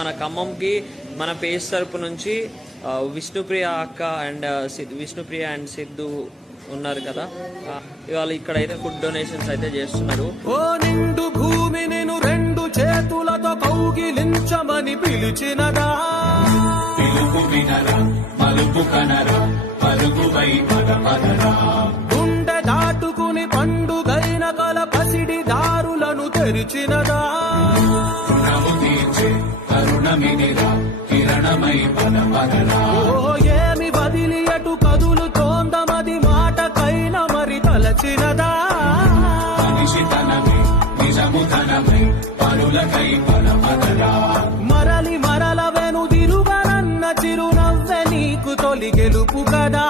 మన ఖమ్మంకి మన పేజ్ తరపు నుంచి విష్ణుప్రియ అక్క అండ్ విష్ణుప్రియ అండ్ సిద్ధు ఉన్నారు కదా, ఇవాళ ఇక్కడైతే ఫుడ్ డొనేషన్స్ అయితే చేస్తున్నారు. ఓ నిండు భూమి నేను రెండు చేతులతో కౌగిలించమని పిలిచినదా, పిలుపు వినరా పలుపు కనరా పలుకువై పదపదరా, గుండె దాటుకుని పండుగైన కల పసిడి దారులను తెరిచినదా, రుణము తీర్చే కరుణమినిరా కిరణమై పదపదరా. ఓ ఏమి వదిలి అటు కదులుతోందమది మాటకైన మరి తలచినదా, మనిషి తనవై నిజము తనవై పరులకై పదపదరా. మరలి మరల వెనుదిరుగనన్న చిరునవ్వె నీకు తొలి గెలుపు కదా.